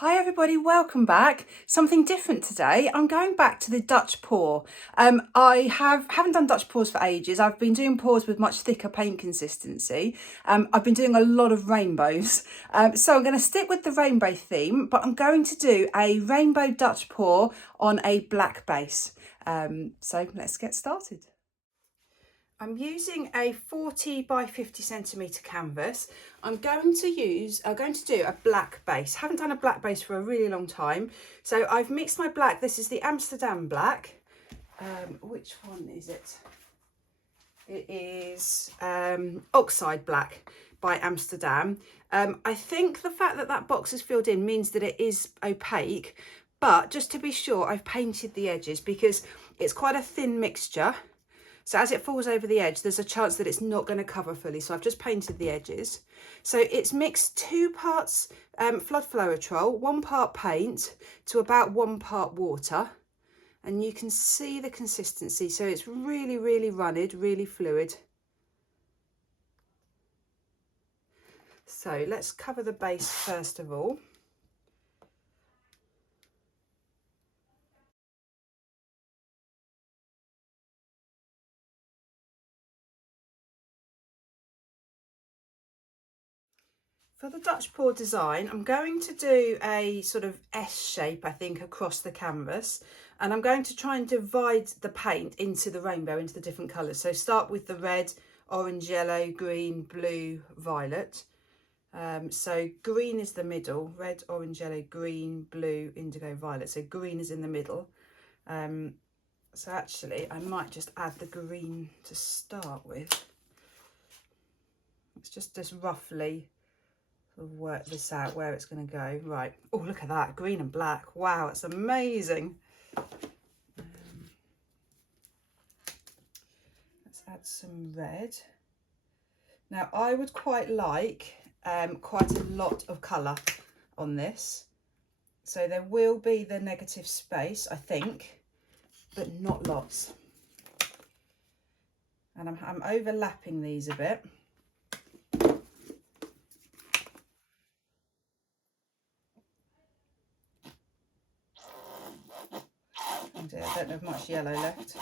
Hi everybody, welcome back. Something different today. I'm going back to the Dutch pour. I haven't done Dutch pours for ages. I've been doing pours with much thicker paint consistency. I've been doing a lot of rainbows. So I'm going to stick with the rainbow theme, but I'm going to do a rainbow Dutch pour on a black base. So let's get started. I'm using a 40 by 50 centimetre canvas. I'm going to do a black base. Haven't done a black base for a really long time. So I've mixed my black. This is the Amsterdam black. Which one is it? It is Oxide Black by Amsterdam. I think the fact that that box is filled in means that it is opaque, but just to be sure, I've painted the edges because it's quite a thin mixture. So as it falls over the edge, there's a chance that it's not going to cover fully. So I've just painted the edges. So it's mixed 2 parts floetrol, 1 part paint to about 1 part water. And you can see the consistency. So it's really, really runnid, really fluid. So let's cover the base first of all. For the Dutch pour design, I'm going to do a sort of S shape, I think, across the canvas. And I'm going to try and divide the paint into the rainbow, into the different colours. So start with the red, orange, yellow, green, blue, violet. So green is the middle, red, orange, yellow, green, blue, indigo, violet. So green is in the middle. So actually, I might just add the green to start with. Let's just roughly work this out where it's going to go. Right. Oh, look at that, green and black. Wow, it's amazing. Let's add some red. Now I would quite like quite a lot of colour on this, so there will be the negative space, I think, but not lots. And I'm overlapping these a bit. Oh dear, I don't have much yellow left.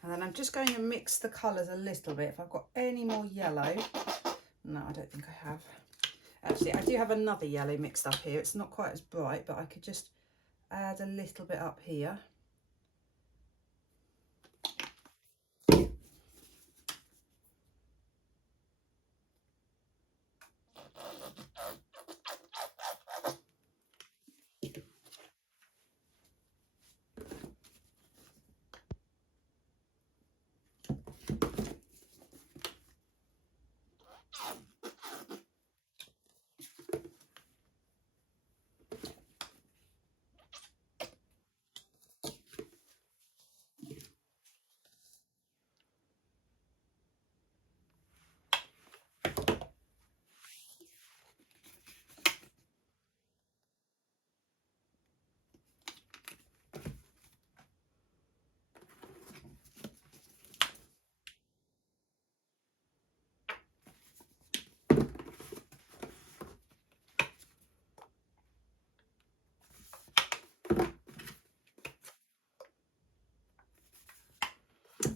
And then I'm just going to mix the colours a little bit. If I've got any more yellow, no, I don't think I have. Actually, I do have another yellow mixed up here. It's not quite as bright, but I could just add a little bit up here.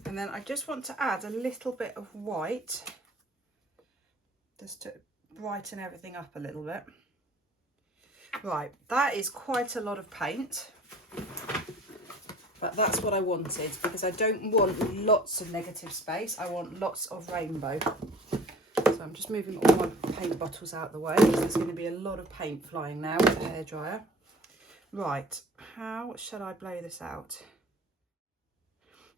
And then I just want to add a little bit of white, just to brighten everything up a little bit. Right, that is quite a lot of paint. But that's what I wanted, because I don't want lots of negative space. I want lots of rainbow. So I'm just moving all my paint bottles out the way, because there's going to be a lot of paint flying now with the hairdryer. Right, how shall I blow this out?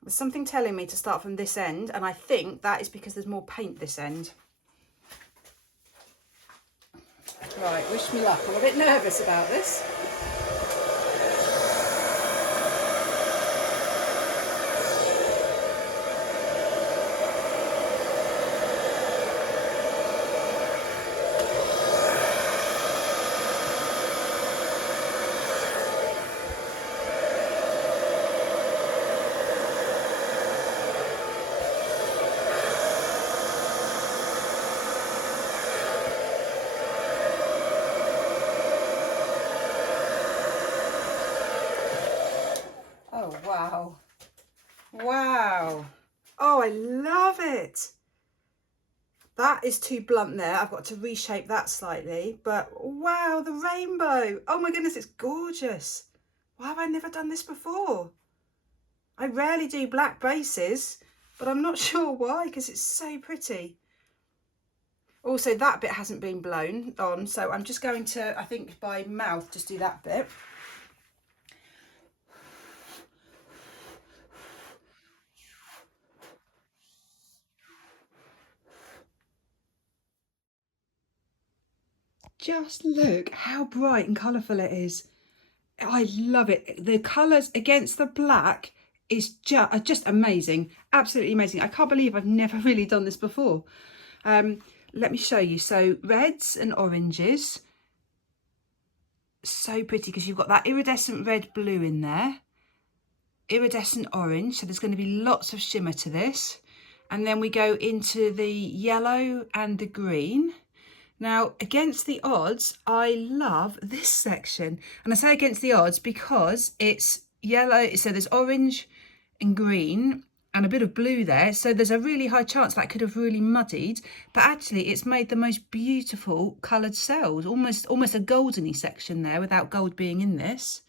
There's something telling me to start from this end, and I think that is because there's more paint this end. Right, wish me luck. I'm a bit nervous about this. Oh, wow. Wow. Oh, I love it. That is too blunt there. I've got to reshape that slightly. But wow, the rainbow. Oh my goodness, it's gorgeous. Why have I never done this before? I rarely do black bases, but I'm not sure why, because it's so pretty. Also, that bit hasn't been blown on, so I'm just going to, I think by mouth, just do that bit. Just look how bright and colourful it is. I love it. The colours against the black is just amazing. Absolutely amazing. I can't believe I've never really done this before. Let me show you. So reds and oranges. So pretty, because you've got that iridescent red blue in there. Iridescent orange. So there's going to be lots of shimmer to this. And then we go into the yellow and the green. Now, against the odds, I love this section. And I say against the odds because it's yellow, so there's orange and green and a bit of blue there. So there's a really high chance that could have really muddied, but actually it's made the most beautiful coloured cells, almost a goldeny section there without gold being in this.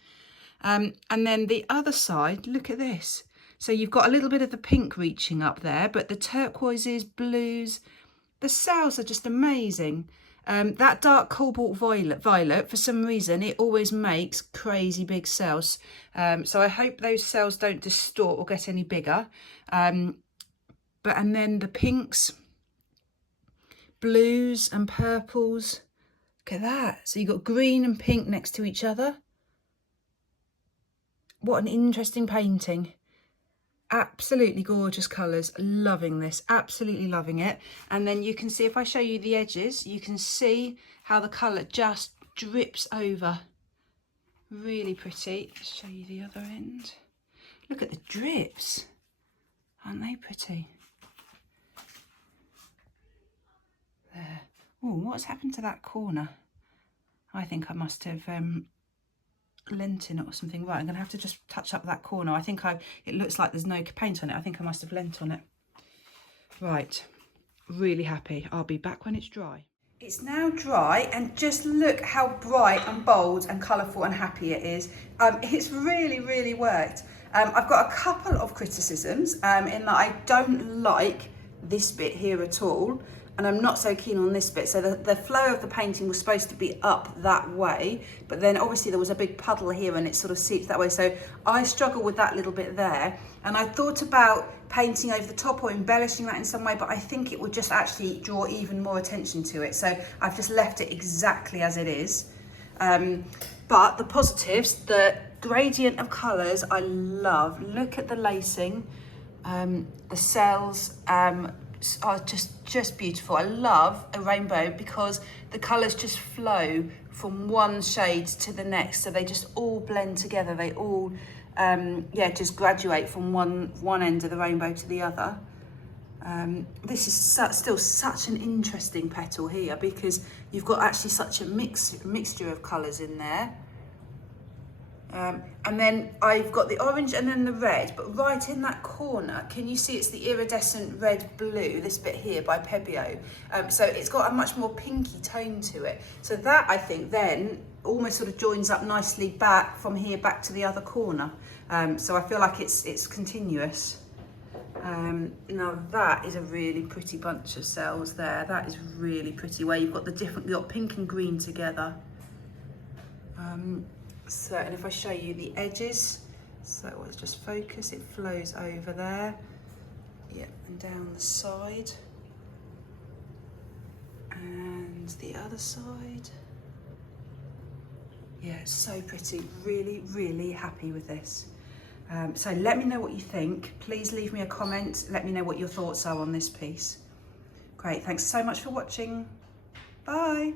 And then the other side, look at this. So you've got a little bit of the pink reaching up there, but the turquoises, blues, the cells are just amazing. That dark cobalt violet, for some reason, it always makes crazy big cells. So I hope those cells don't distort or get any bigger. And then the pinks, blues and purples. Look at that. So you've got green and pink next to each other. What an interesting painting. Absolutely gorgeous colours. Loving this, absolutely loving it. And then you can see, if I show you the edges, you can see how the colour just drips over. Really pretty. Let's show you the other end. Look at the drips. Aren't they pretty? There. Oh, what's happened to that corner? I think I must have lent in it or something. Right, I'm going to have to just touch up that corner. I think it looks like there's no paint on it. I think I must have lent on it. Right, really happy. I'll be back when it's dry. It's now dry, and just look how bright and bold and colourful and happy it is. It's really worked. I've got a couple of criticisms in that I don't like this bit here at all, and I'm not so keen on this bit. So the flow of the painting was supposed to be up that way, but then obviously there was a big puddle here and it sort of seeps that way. So I struggle with that little bit there. And I thought about painting over the top or embellishing that in some way, but I think it would just actually draw even more attention to it. So I've just left it exactly as it is. But the positives, the gradient of colours, I love. Look at the lacing, the cells, are just beautiful. I love a rainbow because the colours just flow from one shade to the next, so they just all blend together. They all just graduate from one end of the rainbow to the other. This is still such an interesting petal here because you've got actually such a mixture of colours in there. And then I've got the orange and then the red, but right in that corner, can you see it's the iridescent red blue, this bit here by Pebbio. So it's got a much more pinky tone to it. So that, I think, then almost sort of joins up nicely back from here back to the other corner. So I feel like it's continuous. Now that is a really pretty bunch of cells there. That is really pretty, where you've got you've got pink and green together. So, and if I show you the edges, so let's just focus, it flows over there. Yep, and down the side. And the other side. Yeah, it's so pretty. Really, really happy with this. So let me know what you think. Please leave me a comment. Let me know what your thoughts are on this piece. Great, thanks so much for watching. Bye.